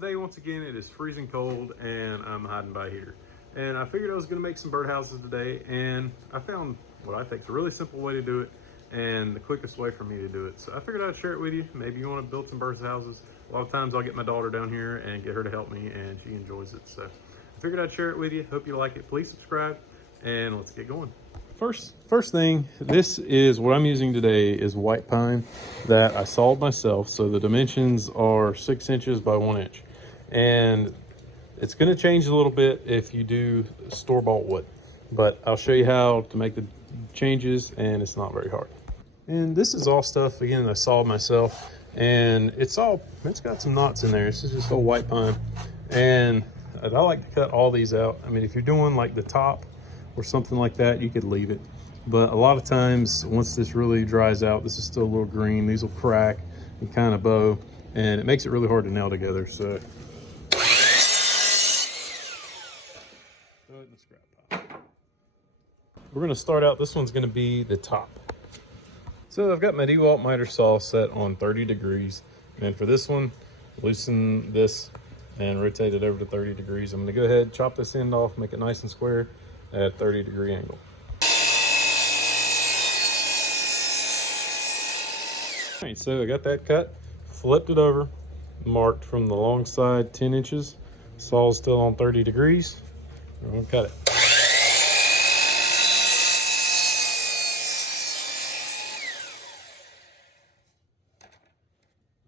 today, once again, it is freezing cold and I'm hiding by here. And I figured I was gonna make some birdhouses today, and I found what I think is a really simple way to do it and the quickest way for me to do it. So I figured I'd share it with you. Maybe you wanna build some birdhouses. A lot of times I'll get my daughter down here and get her to help me, and she enjoys it. So I figured I'd share it with you. Hope you like it. Please subscribe, and let's get going. First thing, this is what I'm using today is white pine that I sawed myself. So the dimensions are 6 inches by 1 inch. And it's gonna change a little bit if you do store-bought wood, but I'll show you how to make the changes, and it's not very hard. And this is all stuff, again, I sawed myself, and it's got some knots in there. This is just all white pine. And I like to cut all these out. I mean, if you're doing like the top or something like that, you could leave it. But a lot of times, once this really dries out, this is still a little green, these will crack and kind of bow, and it makes it really hard to nail together. So throw it in the scrap pile. We're gonna start out, this one's gonna be the top. So I've got my DeWalt miter saw set on 30 degrees. And for this one, loosen this and rotate it over to 30 degrees. I'm gonna go ahead, chop this end off, make it nice and square at a 30-degree angle. All right, so I got that cut, flipped it over, marked from the long side 10 inches. Saw's still on 30 degrees. We're gonna cut it.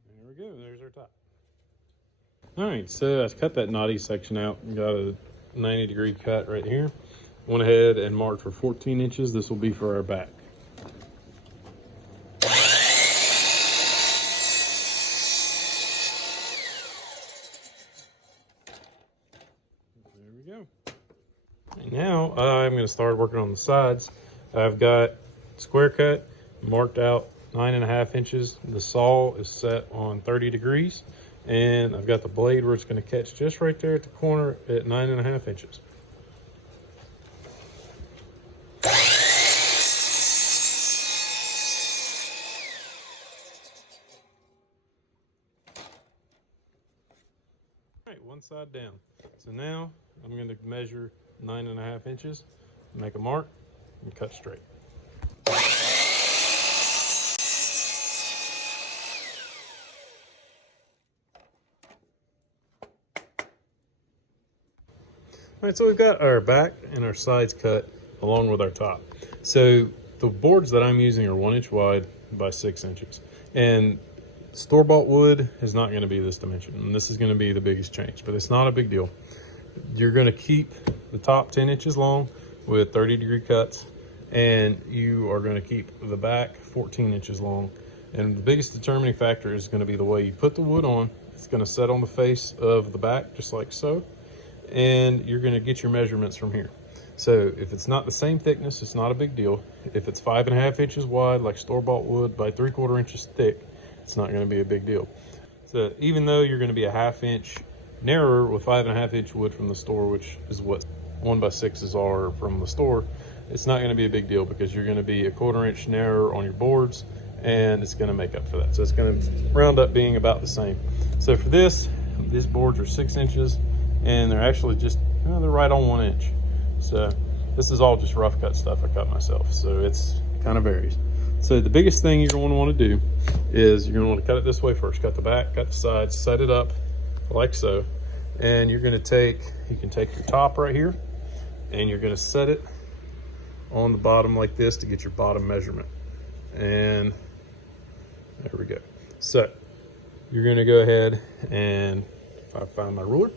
There we go, there's our top. All right, so I cut that knotty section out and got a 90-degree cut right here. Went ahead and marked for 14 inches. This will be for our back. There we go. And now I'm going to start working on the sides. I've got square cut marked out 9.5 inches. The saw is set on 30 degrees. And I've got the blade where it's going to catch just right there at the corner at 9.5 inches. All right, one side down. So now I'm going to measure 9.5 inches, make a mark, and cut straight. All right, so we've got our back and our sides cut along with our top. So the boards that I'm using are 1 inch wide by 6 inches. And store-bought wood is not going to be this dimension. And this is going to be the biggest change, but it's not a big deal. You're going to keep the top 10 inches long with 30-degree cuts, and you are going to keep the back 14 inches long. And the biggest determining factor is going to be the way you put the wood on. It's going to set on the face of the back, just like so. And you're going to get your measurements from here. So if it's not the same thickness, it's not a big deal. If it's 5.5 inches wide, like store-bought wood, by 3/4 inches thick, it's not going to be a big deal. So even though you're going to be a 1/2 inch narrower with 5.5 inch wood from the store, which is what 1x6s are from the store, it's not going to be a big deal because you're going to be a 1/4 inch narrower on your boards, and it's going to make up for that. So it's going to round up being about the same. So for these boards are 6 inches. And they're actually just, they're right on 1 inch. So this is all just rough cut stuff I cut myself. So it's kind of varies. So the biggest thing you're going to want to do is you're going to want to cut it this way first. Cut the back, cut the sides, set it up like so. And you're going to you can take your top right here and you're going to set it on the bottom like this to get your bottom measurement. And there we go. So you're going to go ahead and, if I find my ruler,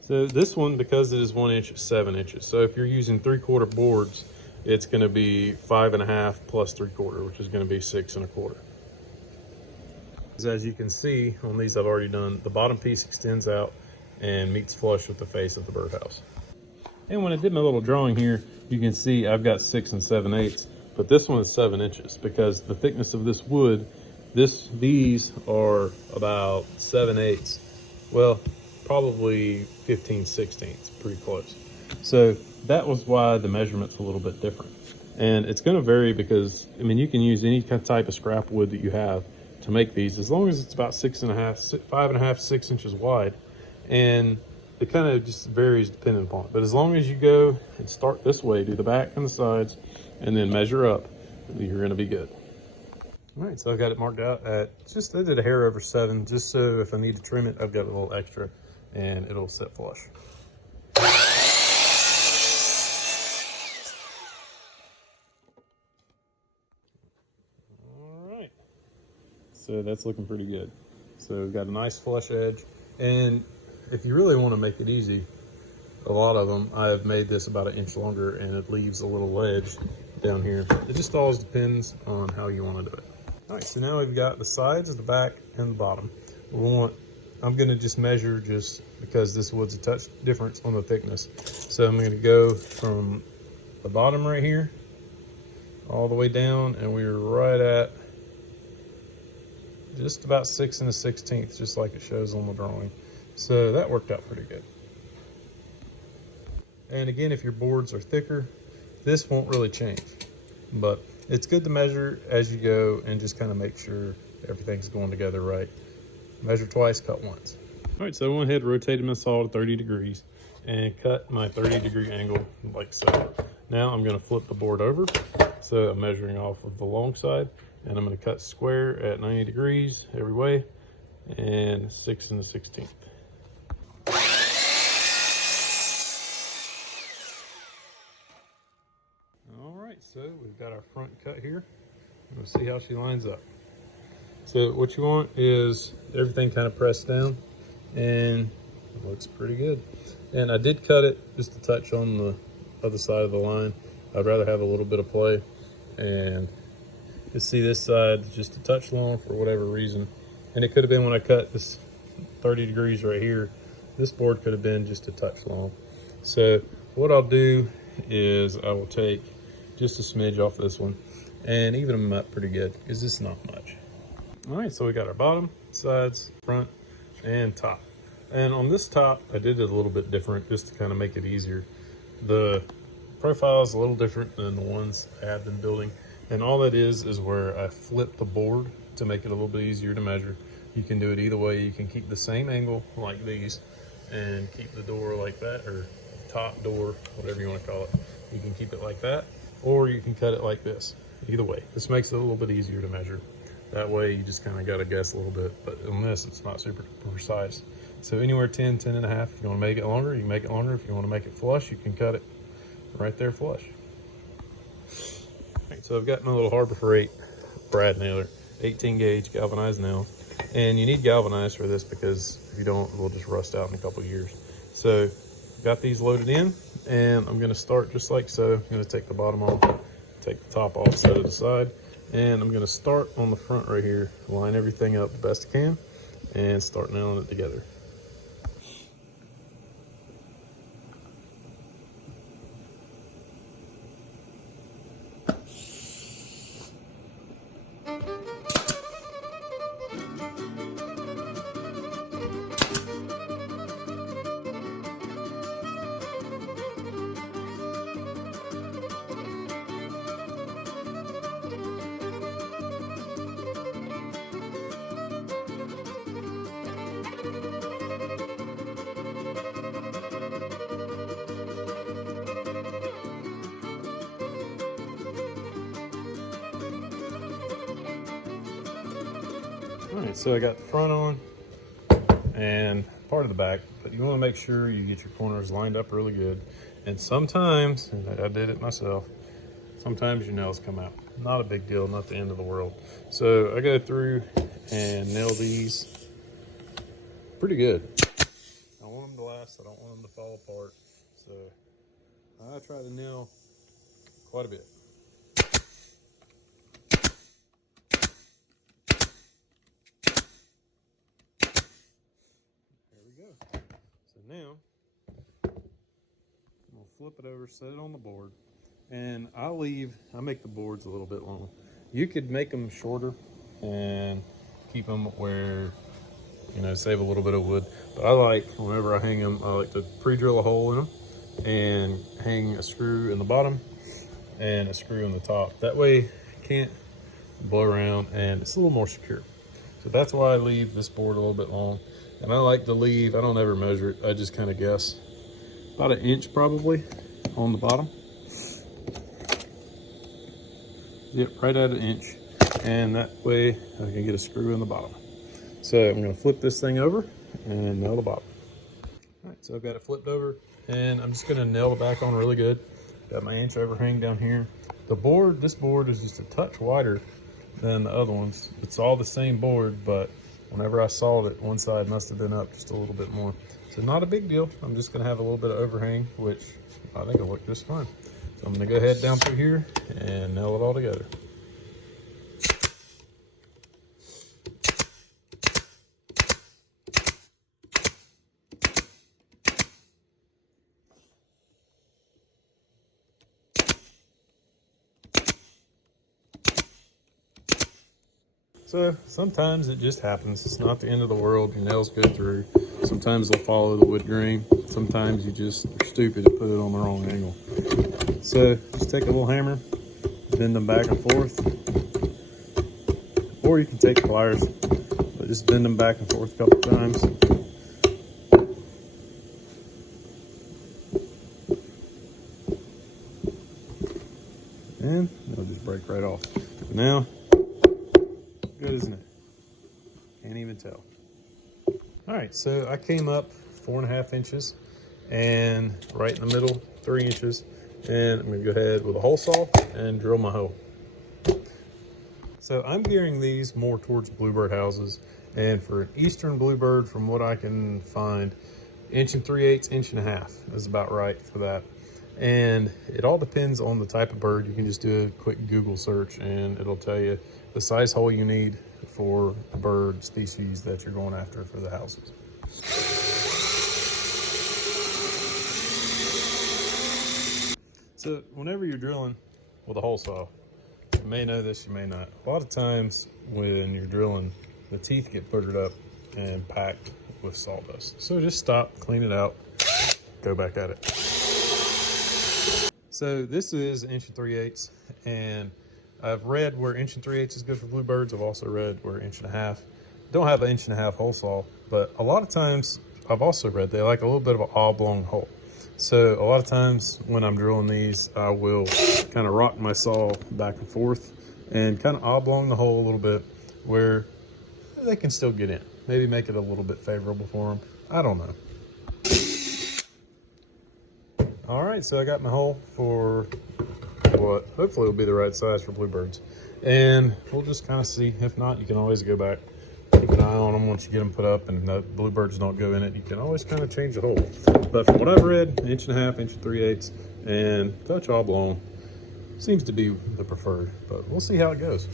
so this one, because it is 1 inch, is 7 inches. So if you're using 3/4 boards, it's going to be 5.5 plus 3/4, which is going to be 6 1/4. As you can see on these I've already done, the bottom piece extends out and meets flush with the face of the birdhouse. And when I did my little drawing here, you can see I've got 6 7/8, but this one is 7 inches because the thickness of this wood, these are about 7/8. Well, probably 15/16, pretty close. So that was why the measurement's a little bit different. And it's going to vary because, I mean, you can use any type of scrap wood that you have to make these, as long as it's about 5.5, 6 inches wide. And it kind of just varies depending upon it. But as long as you go and start this way, do the back and the sides, and then measure up, you're gonna be good. All right, so I've got it marked out at I did a hair over 7, just so if I need to trim it, I've got a little extra and it'll sit flush. All right, so that's looking pretty good. So we've got a nice flush edge. And if you really want to make it easy, a lot of them, I've made this about 1 inch longer and it leaves a little ledge down here. It just always depends on how you want to do it. All right, so now we've got the sides, the back, and the bottom. I'm gonna just measure just because this wood's a touch difference on the thickness. So I'm gonna go from the bottom right here all the way down, and we're right at just about 6 1/16, just like it shows on the drawing. So that worked out pretty good. And again, if your boards are thicker, this won't really change, but it's good to measure as you go and just kind of make sure everything's going together right. Measure twice, cut once. All right, so I went ahead and rotated my saw to 30 degrees and cut my 30-degree angle like so. Now I'm gonna flip the board over. So I'm measuring off of the long side, and I'm gonna cut square at 90 degrees every way and 6 1/16. So we've got our front cut here. We'll see how she lines up. So what you want is everything kind of pressed down, and it looks pretty good. And I did cut it just a touch on the other side of the line. I'd rather have a little bit of play, and you see this side just a touch long for whatever reason. And it could have been when I cut this 30 degrees right here, this board could have been just a touch long. So what I'll do is I will take just a smidge off this one and even them up pretty good, because this is not much. All right, so we got our bottom, sides, front, and top. And on this top, I did it a little bit different just to kind of make it easier. The profile is a little different than the ones I have been building. And all that is where I flip the board to make it a little bit easier to measure. You can do it either way. You can keep the same angle like these and keep the door like that, or top door, whatever you want to call it. You can keep it like that, or you can cut it like this. Either way, this makes it a little bit easier to measure. That way you just kind of got to guess a little bit, but on this it's not super precise. So anywhere 10, 10 and a half. If you want to make it longer, you can make it longer. If you want to make it flush, you can cut it right there flush. Right, so I've got my little Harbor Freight brad nailer, 18 gauge galvanized nail. And you need galvanized for this, because if you don't, it will just rust out in a couple of years. So got these loaded in, and I'm going to start just like so. I'm going to take the bottom off, take the top off, set it aside, and I'm going to start on the front right here, line everything up the best I can, and start nailing it together. All right, so I got the front on and part of the back, but you want to make sure you get your corners lined up really good. And sometimes, and I did it myself, sometimes your nails come out. Not a big deal, not the end of the world. So I go through and nail these pretty good. I want them to last, I don't want them to fall apart. So I try to nail quite a bit. So now, I'm gonna flip it over, set it on the board, and I make the boards a little bit long. You could make them shorter and keep them where, save a little bit of wood. But I like, whenever I hang them, I like to pre-drill a hole in them and hang a screw in the bottom and a screw in the top. That way it can't blow around and it's a little more secure. So that's why I leave this board a little bit long. And I like to leave, I don't ever measure it, I just kind of guess. About 1 inch probably on the bottom. Yep, right at 1 inch. And that way I can get a screw in the bottom. So I'm gonna flip this thing over and nail the bottom. All right, so I've got it flipped over and I'm just gonna nail the back on really good. Got my inch overhang down here. This board is just a touch wider than the other ones. It's all the same board, but whenever I sawed it, one side must have been up just a little bit more. So not a big deal. I'm just gonna have a little bit of overhang, which I think will look just fine. So I'm gonna go ahead down through here and nail it all together. So sometimes it just happens. It's not the end of the world. Your nails go through. Sometimes they'll follow the wood grain. Sometimes you just are stupid to put it on the wrong angle. So just take a little hammer, bend them back and forth. Or you can take pliers, but just bend them back and forth a couple times. And they'll just break right off. Now, good, isn't it? Can't even tell. All right, so I came up 4.5 inches and right in the middle, 3 inches. And I'm gonna go ahead with a hole saw and drill my hole. So I'm gearing these more towards bluebird houses. And for an eastern bluebird, from what I can find, 1 3/8 inches, 1.5 inches is about right for that. And it all depends on the type of bird. You can just do a quick Google search and it'll tell you the size hole you need for the bird species that you're going after for the houses. So whenever you're drilling with a hole saw, you may know this, you may not. A lot of times when you're drilling, the teeth get boogered up and packed with sawdust. So just stop, clean it out, go back at it. So this is 1 3/8 and I've read where 1 3/8 is good for bluebirds. I've also read where 1.5 inches. Don't have an 1.5 inch hole saw, but a lot of times I've also read they like a little bit of an oblong hole. So a lot of times when I'm drilling these, I will kind of rock my saw back and forth and kind of oblong the hole a little bit where they can still get in. Maybe make it a little bit favorable for them. I don't know. All right, so I got my hole for what hopefully will be the right size for bluebirds. And we'll just kind of see. If not, you can always go back, keep an eye on them once you get them put up and the bluebirds don't go in it. You can always kind of change the hole. But from what I've read, 1.5 inches, 1 3/8 and touch oblong seems to be the preferred, but we'll see how it goes.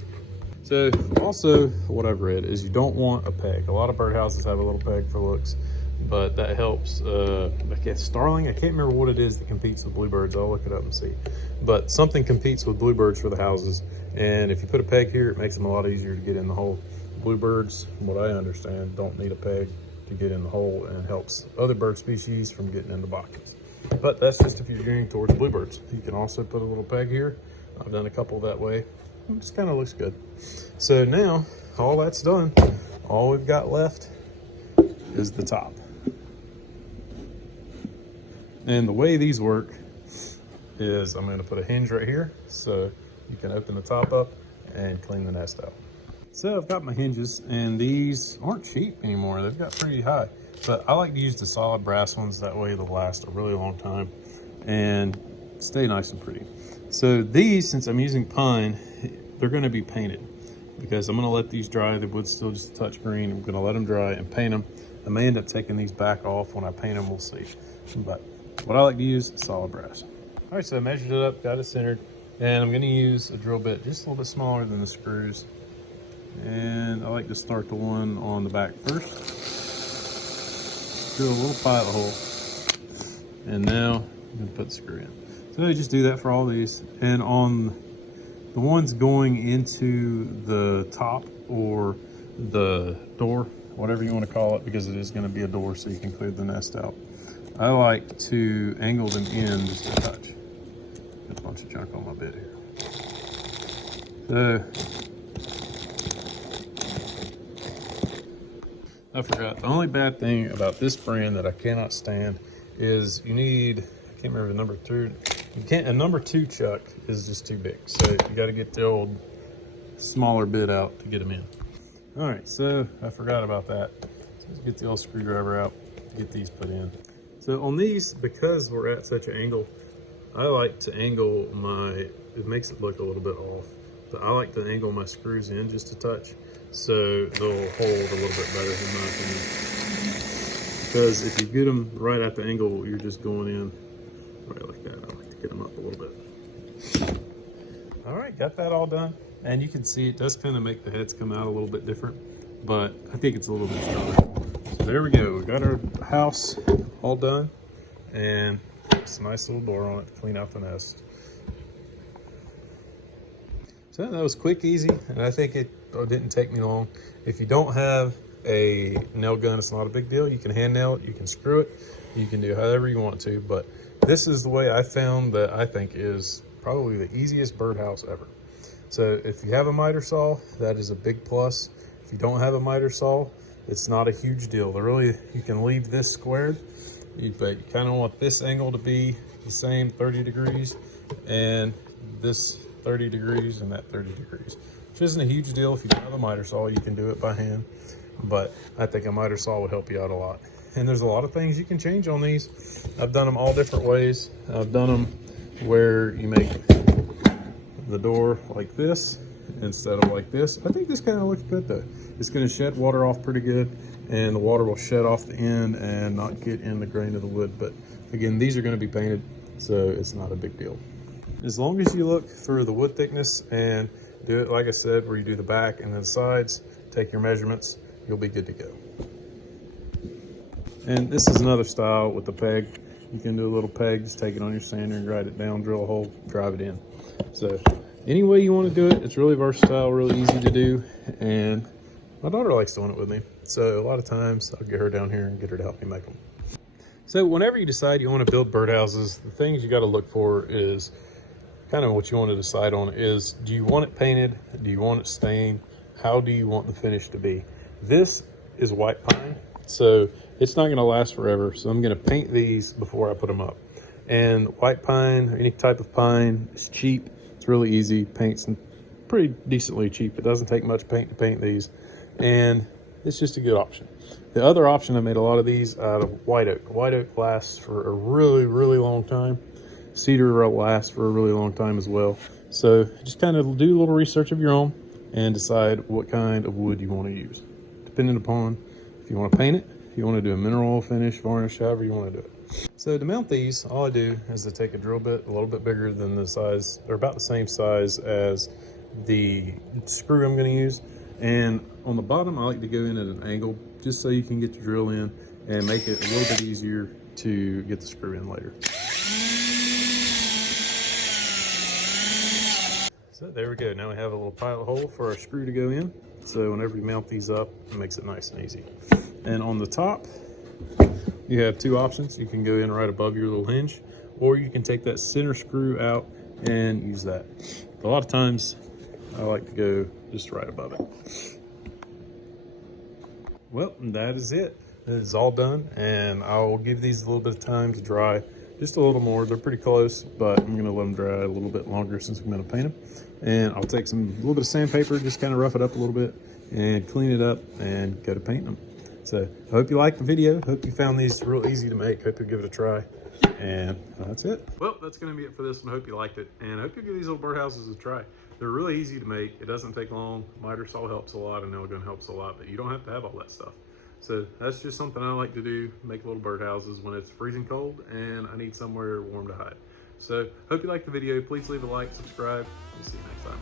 So also what I've read is you don't want a peg. A lot of birdhouses have a little peg for looks, but that helps. Starling, I can't remember what it is that competes with bluebirds. I'll look it up and see. But something competes with bluebirds for the houses. And if you put a peg here, it makes them a lot easier to get in the hole. Bluebirds, from what I understand, don't need a peg to get in the hole and helps other bird species from getting into boxes. But that's just if you're gearing towards bluebirds. You can also put a little peg here. I've done a couple that way. It just kind of looks good. So now all that's done, all we've got left is the top. And the way these work is I'm going to put a hinge right here so you can open the top up and clean the nest out. So I've got my hinges, and these aren't cheap anymore. They've got pretty high, but I like to use the solid brass ones. That way they'll last a really long time and stay nice and pretty. So these, since I'm using pine, they're going to be painted because I'm going to let these dry. The wood's still just a touch green. I'm going to let them dry and paint them. I may end up taking these back off when I paint them. We'll see. But what I like to use is solid brass. All right, so I measured it up, got it centered, and I'm going to use a drill bit just a little bit smaller than the screws. And I like to start the one on the back first. Drill a little pilot hole. And now I'm going to put the screw in. So you just do that for all these. And on the ones going into the top or the door, whatever you want to call it, because it is going to be a door so you can clear the nest out, I like to angle them in just a touch. Got a bunch of junk on my bit here. So I forgot. The only bad thing about this brand that I cannot stand is you need, I can't remember the number two. A number 2 chuck is just too big. So you got to get the old smaller bit out to get them in. All right, so I forgot about that. So let's get the old screwdriver out, get these put in. So on these, because we're at such an angle, I like to angle it makes it look a little bit off, but I like to angle my screws in just a touch so they'll hold a little bit better in my opinion. Because if you get them right at the angle, you're just going in right like that. I like to get them up a little bit. All right, got that all done. And you can see it does kind of make the heads come out a little bit different, but I think it's a little bit stronger. So there we go. We got our house all done, and it's a nice little door on it to clean out the nest. So that was quick, easy, and I think it didn't take me long. If you don't have a nail gun, it's not a big deal. You can hand nail it, you can screw it, you can do however you want to, but this is the way I found that I think is probably the easiest birdhouse ever. So if you have a miter saw, that is a big plus. If you don't have a miter saw, it's not a huge deal. You can leave this squared, but you kind of want this angle to be the same 30 degrees, and this 30 degrees and that 30 degrees, which isn't a huge deal. If you don't have a miter saw, you can do it by hand, but I think a miter saw would help you out a lot. And there's a lot of things you can change on these. I've done them all different ways. I've done them where you make the door like this instead of like this. I think this kind of looks good though. It's going to shed water off pretty good, and the water will shed off the end and not get in the grain of the wood. But again, these are going to be painted, so it's not a big deal. As long as you look for the wood thickness and do it like I said, where you do the back and then the sides, take your measurements, you'll be good to go. And this is another style with the peg. You can do a little peg, just take it on your sander and grind it down, drill a hole, drive it in. So any way you want to do it, it's really versatile, really easy to do. And my daughter likes doing it with me. So a lot of times I'll get her down here and get her to help me make them. So whenever you decide you want to build birdhouses, the things you got to look for is kind of what you want to decide on is, do you want it painted? Do you want it stained? How do you want the finish to be? This is white pine, so it's not going to last forever. So I'm going to paint these before I put them up. And white pine, any type of pine, is cheap. It's really easy. Paint's pretty decently cheap. It doesn't take much paint to paint these, and it's just a good option. The other option, I made a lot of these out of white oak. White oak lasts for a really, really long time. Cedar will last for a really long time as well. So just kind of do a little research of your own and decide what kind of wood you want to use, depending upon if you want to paint it, if you want to do a mineral oil finish, varnish, however you want to do it. So to mount these, all I do is to take a drill bit a little bit bigger than the size, or about the same size as the screw I'm going to use. And on the bottom, I like to go in at an angle just so you can get the drill in and make it a little bit easier to get the screw in later. So there we go. Now we have a little pilot hole for our screw to go in. So whenever you mount these up, it makes it nice and easy. And on the top, you have two options. You can go in right above your little hinge, or you can take that center screw out and use that. A lot of times, I like to go just right above it. Well, that is it. It is all done, and I'll give these a little bit of time to dry. Just a little more. They're pretty close, but I'm going to let them dry a little bit longer since I'm going to paint them. And I'll take a little bit of sandpaper, just kind of rough it up a little bit and clean it up and go to painting them. So I hope you liked the video. Hope you found these real easy to make. Hope you'll give it a try. And that's it. Well, that's going to be it for this one. I hope you liked it. And I hope you give these little birdhouses a try. They're really easy to make. It doesn't take long. Miter saw helps a lot, and nail gun helps a lot, but you don't have to have all that stuff. So that's just something I like to do, make little birdhouses when it's freezing cold and I need somewhere warm to hide. So hope you liked the video. Please leave a like, subscribe. We'll see you next time.